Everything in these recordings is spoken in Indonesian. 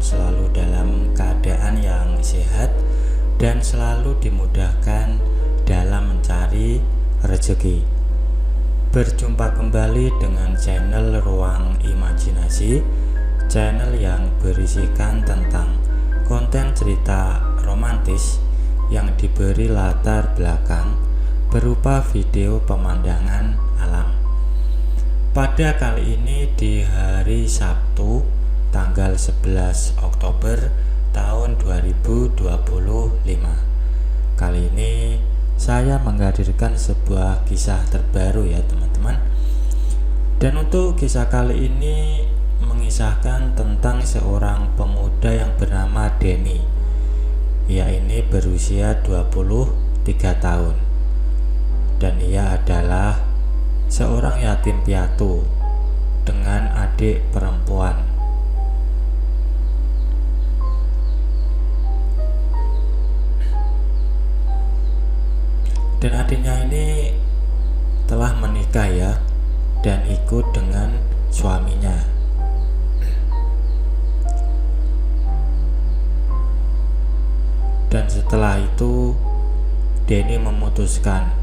selalu dalam keadaan yang sehat dan selalu dimudahkan dalam mencari rezeki. Berjumpa kembali dengan channel Ruang Imajinasi, channel yang berisikan tentang konten cerita romantis yang diberi latar belakang berupa video pemandangan alam. Pada kali ini di hari Sabtu tanggal 11 Oktober tahun 2025. Kali ini saya menghadirkan sebuah kisah terbaru ya teman-teman. Dan untuk kisah kali ini mengisahkan tentang seorang pemuda yang bernama Denny. Ia ini berusia 23 tahun. Dan ia adalah seorang yatim piatu dengan adik perempuan. Dan adiknya ini telah menikah ya, dan ikut dengan suaminya. Dan setelah itu Denny memutuskan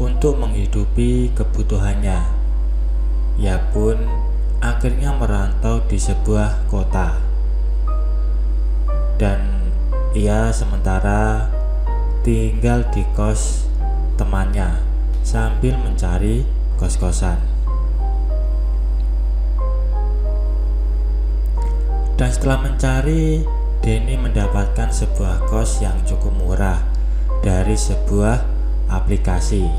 untuk menghidupi kebutuhannya. Ia pun akhirnya merantau di sebuah kota. Dan ia sementara tinggal di kos temannya sambil mencari kos-kosan. Dan setelah mencari, Denny mendapatkan sebuah kos yang cukup murah dari sebuah aplikasi.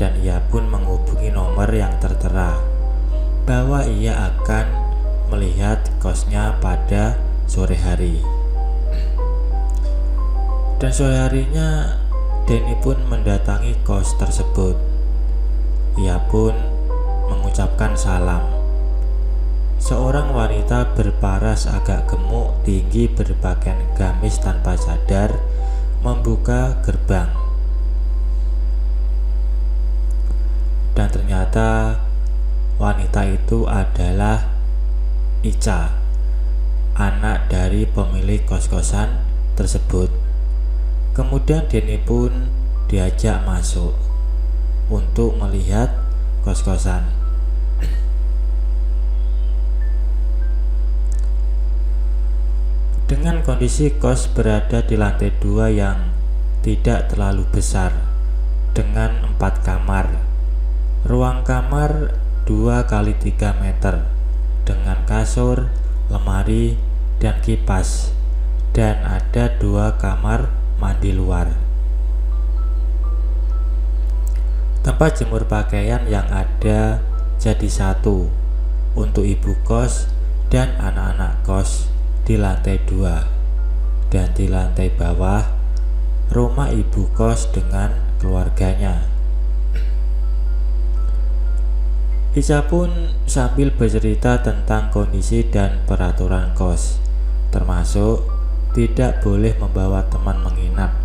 Dan ia pun menghubungi nomor yang tertera bahwa ia akan melihat kosnya pada sore hari. Dan sore harinya Denny pun mendatangi kos tersebut. Ia pun mengucapkan salam. Seorang wanita berparas agak gemuk, tinggi, berpakaian gamis tanpa cadar membuka gerbang. Dan ternyata wanita itu adalah Ica, anak dari pemilik kos-kosan tersebut. Kemudian Denny pun diajak masuk untuk melihat kos-kosan. Dengan kondisi kos berada di lantai 2 yang tidak terlalu besar dengan 4 kamar. Ruang kamar 2 kali 3 meter dengan kasur, lemari, dan kipas. Dan ada 2 kamar mandi luar. Tempat jemur pakaian yang ada jadi satu untuk ibu kos dan anak-anak kos di lantai 2, dan di lantai bawah rumah ibu kos dengan keluarganya. Ica pun sambil bercerita tentang kondisi dan peraturan kos, termasuk tidak boleh membawa teman menginap,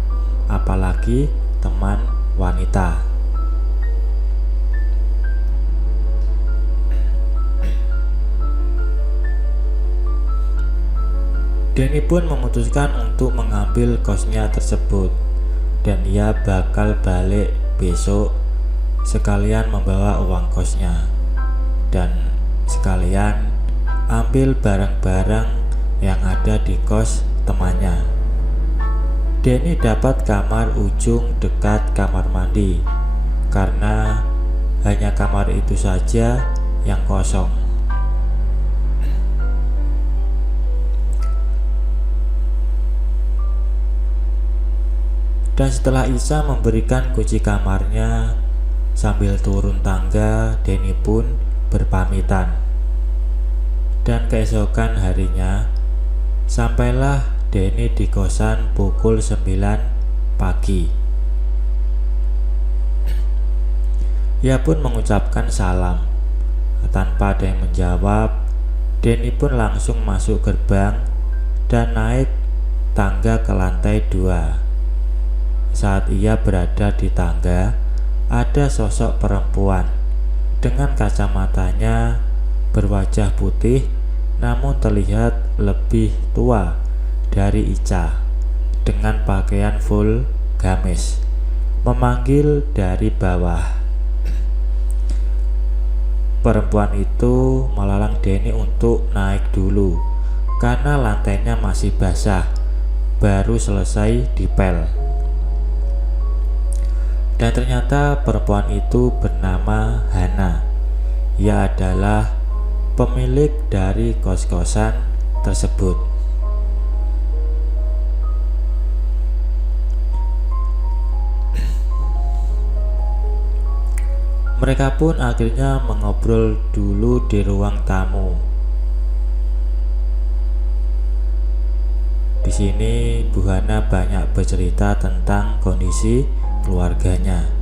apalagi teman wanita. Denny pun memutuskan untuk mengambil kosnya tersebut, dan ia bakal balik besok sekalian membawa uang kosnya, dan sekalian ambil barang-barang yang ada di kos temannya. Denny dapat kamar ujung dekat kamar mandi karena hanya kamar itu saja yang kosong. Dan setelah Ica memberikan kunci kamarnya sambil turun tangga, Denny pun berpamitan. Dan keesokan harinya sampailah Denny di kosan pukul 9 pagi. Ia pun mengucapkan salam. Tanpa ada yang menjawab, Denny pun langsung masuk gerbang dan naik tangga ke lantai 2. Saat ia berada di tangga, ada sosok perempuan dengan kacamatanya berwajah putih namun terlihat lebih tua dari Ica dengan pakaian full gamis, memanggil dari bawah. Perempuan itu melarang Denny untuk naik dulu karena lantainya masih basah, baru selesai dipel. Dan ternyata perempuan itu bernama Hana. Ia adalah pemilik dari kos-kosan tersebut. Mereka pun akhirnya mengobrol dulu di ruang tamu. Di sini Bu Hana banyak bercerita tentang kondisi keluarganya.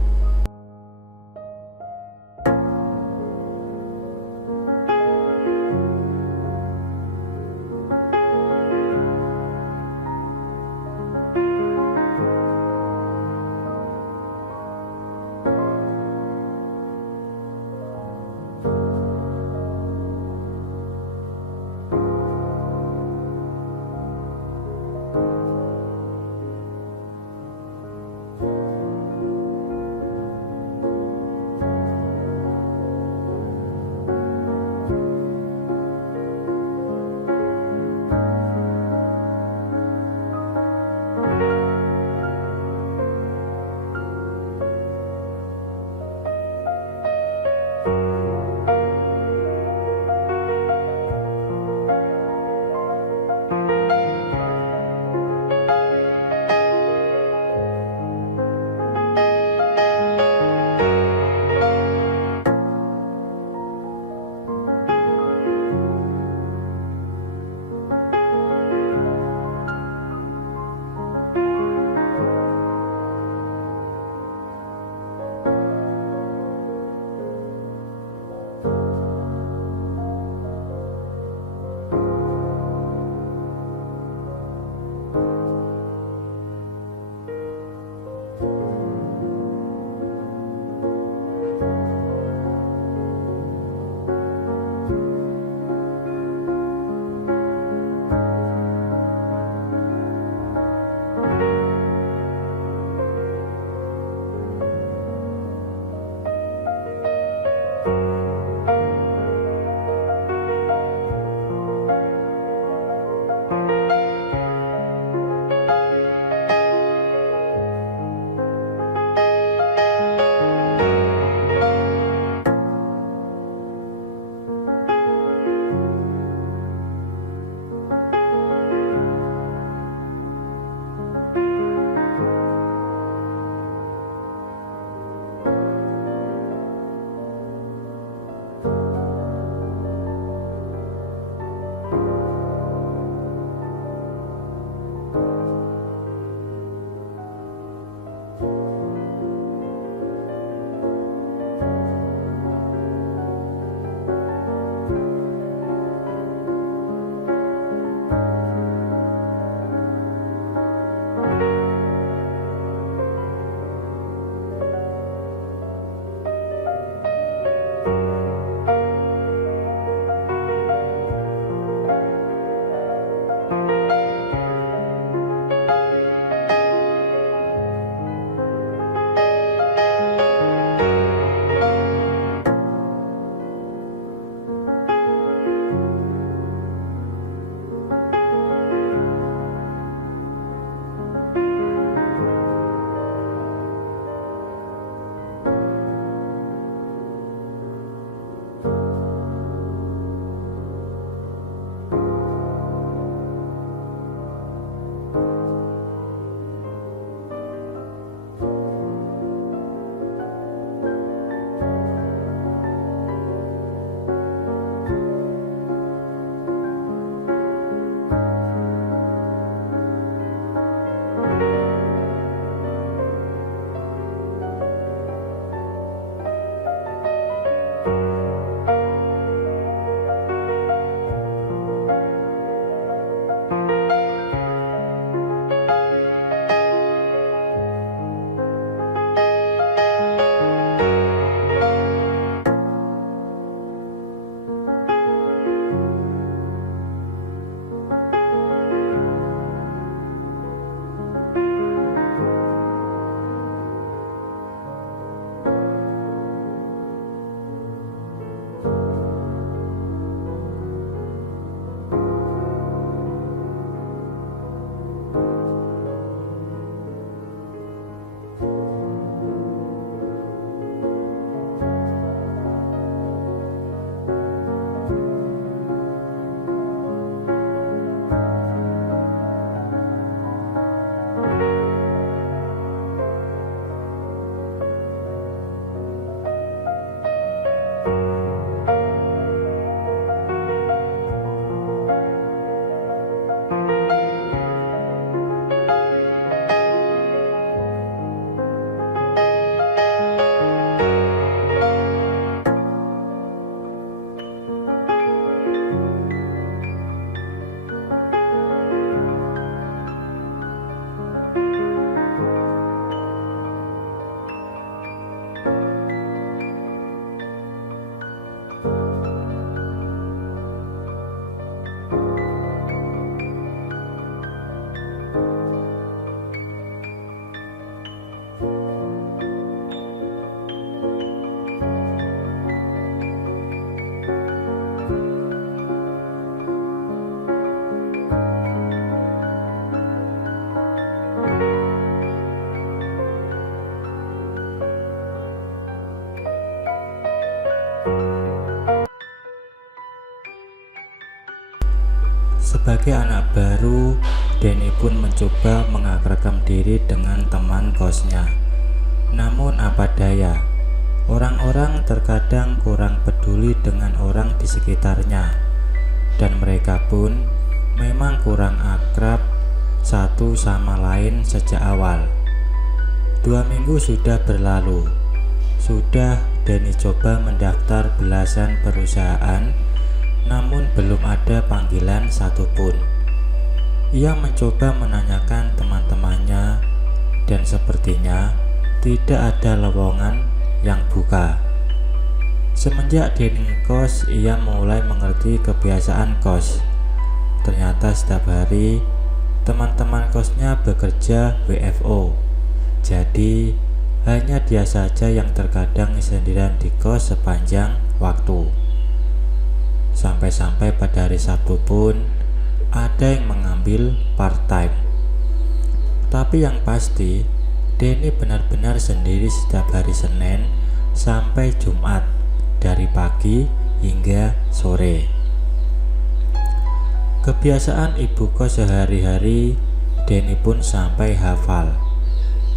Sebagai anak baru, Denny pun mencoba mengakrabkan diri dengan teman kosnya. Namun apa daya, orang-orang terkadang kurang peduli dengan orang di sekitarnya, dan mereka pun memang kurang akrab satu sama lain sejak awal. 2 minggu sudah berlalu. Sudah Denny coba mendaftar belasan perusahaan, namun belum ada panggilan satupun. Ia mencoba menanyakan teman-temannya, dan sepertinya tidak ada lowongan yang buka. Semenjak Denny ngekos, ia mulai mengerti kebiasaan kos. Ternyata setiap hari teman-teman kosnya bekerja WFO. Jadi hanya dia saja yang terkadang sendirian di kos sepanjang waktu. Sampai-sampai pada hari Sabtu pun ada yang mengambil part-time. Tapi yang pasti, Denny benar-benar sendiri setiap hari Senin sampai Jumat, dari pagi hingga sore. Kebiasaan ibu kos sehari-hari Denny pun sampai hafal.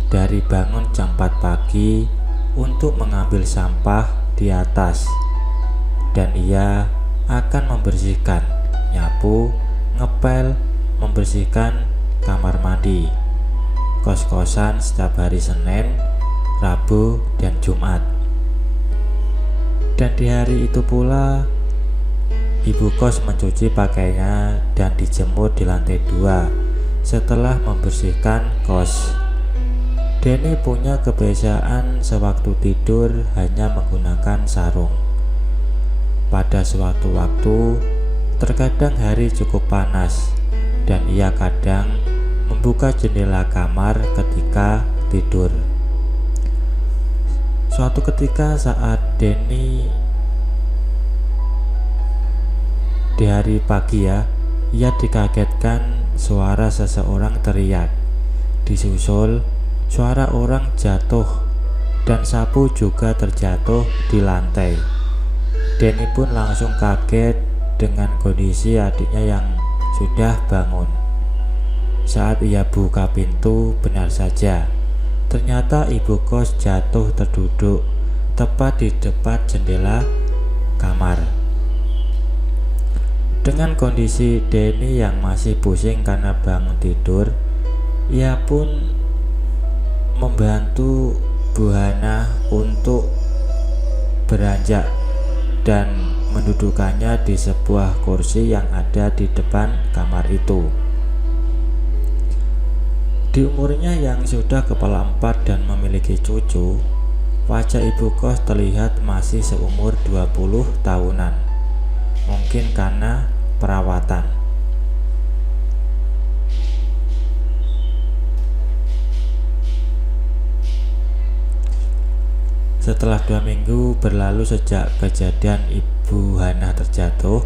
Dari bangun jam 4 pagi untuk mengambil sampah di atas, dan ia akan membersihkan, nyapu, ngepel, membersihkan kamar mandi, kos-kosan setiap hari Senin, Rabu, dan Jumat. Dan di hari itu pula ibu kos mencuci pakaiannya dan dijemur di lantai 2 setelah membersihkan kos. Denny punya kebiasaan sewaktu tidur hanya menggunakan sarung. Pada suatu waktu, terkadang hari cukup panas, dan ia kadang membuka jendela kamar ketika tidur. Suatu ketika saat Denny di hari pagi ia dikagetkan suara seseorang teriak. Disusul suara orang jatuh, dan sapu juga terjatuh di lantai. Denny pun langsung kaget dengan kondisi adiknya yang sudah bangun. Saat ia buka pintu, benar saja, ternyata ibu kos jatuh terduduk tepat di depan jendela kamar. Dengan kondisi Denny yang masih pusing karena bangun tidur, ia pun membantu Bu Hana untuk beranjak dan mendudukannya di sebuah kursi yang ada di depan kamar itu. Di umurnya yang sudah kepala 4 dan memiliki cucu, wajah ibu kos terlihat masih seumur 20 tahunan. Mungkin karena perawatan. Setelah 2 minggu berlalu sejak kejadian Ibu Hana terjatuh,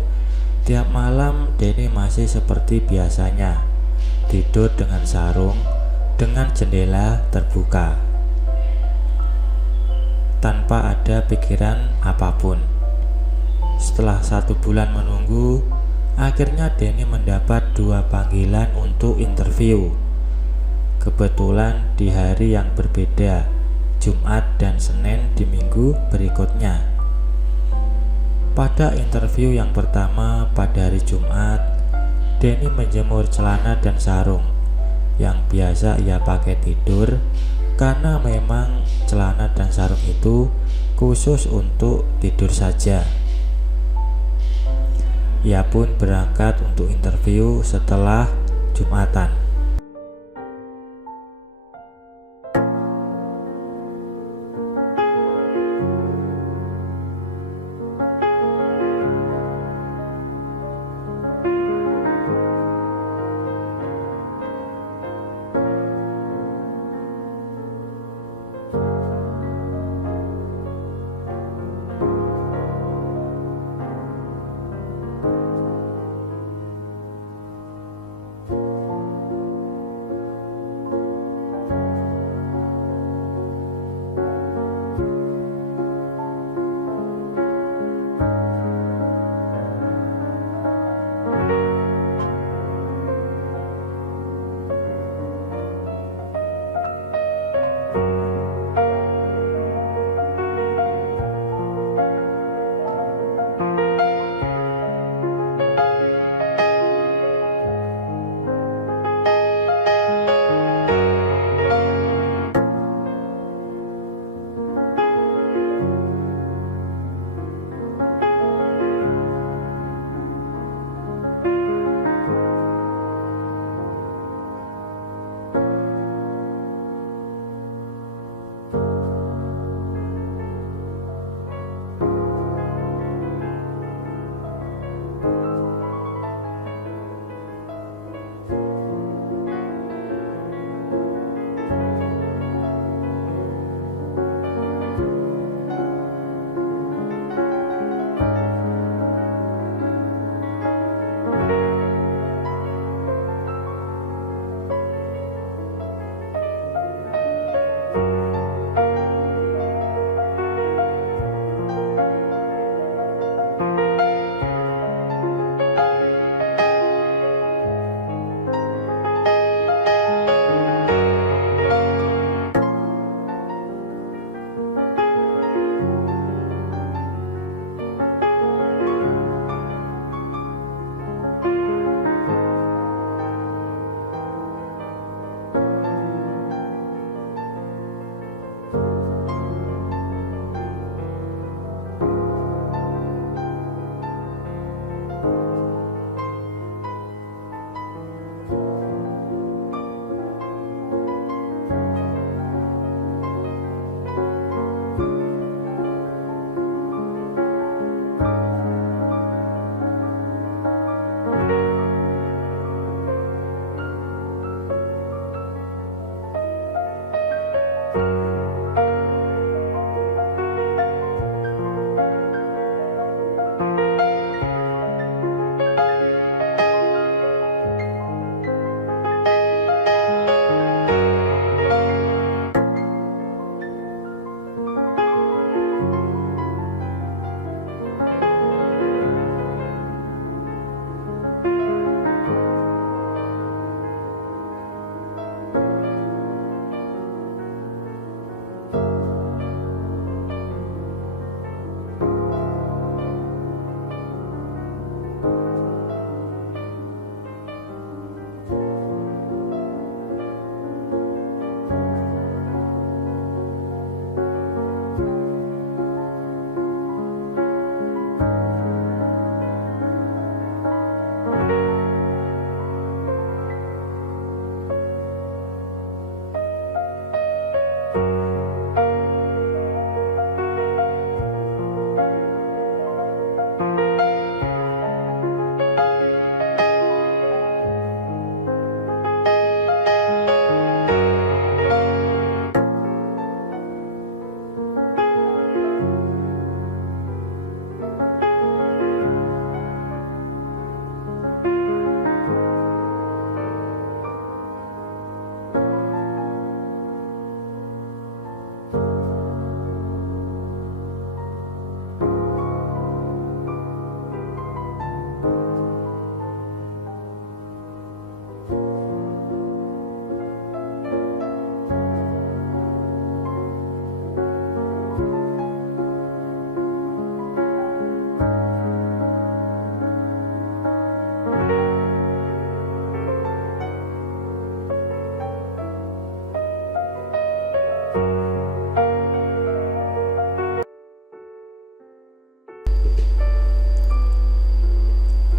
tiap malam Denny masih seperti biasanya, tidur dengan sarung, dengan jendela terbuka, tanpa ada pikiran apapun. Setelah 1 bulan menunggu, akhirnya Denny mendapat 2 panggilan untuk interview. Kebetulan di hari yang berbeda, Jumat dan Senin di minggu berikutnya. Pada interview yang pertama pada hari Jumat, Denny menjemur celana dan sarung yang biasa ia pakai tidur, karena memang celana dan sarung itu khusus untuk tidur saja. Ia pun berangkat untuk interview setelah Jumatan.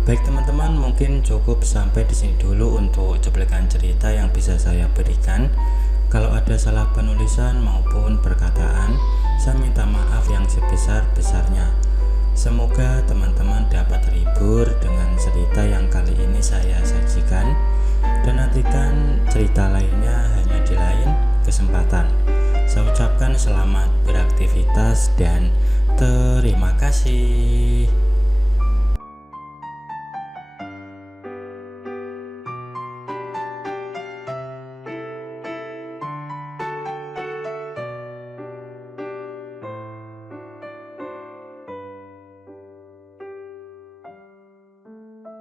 Baik teman-teman, mungkin cukup sampai di sini dulu untuk cuplikan cerita yang bisa saya berikan. Kalau ada salah penulisan maupun perkataan, saya minta maaf yang sebesar-besarnya. Semoga teman-teman dapat terhibur dengan cerita yang kali ini saya sajikan, dan nantikan cerita lainnya hanya di lain kesempatan. Saya ucapkan selamat beraktivitas dan terima kasih.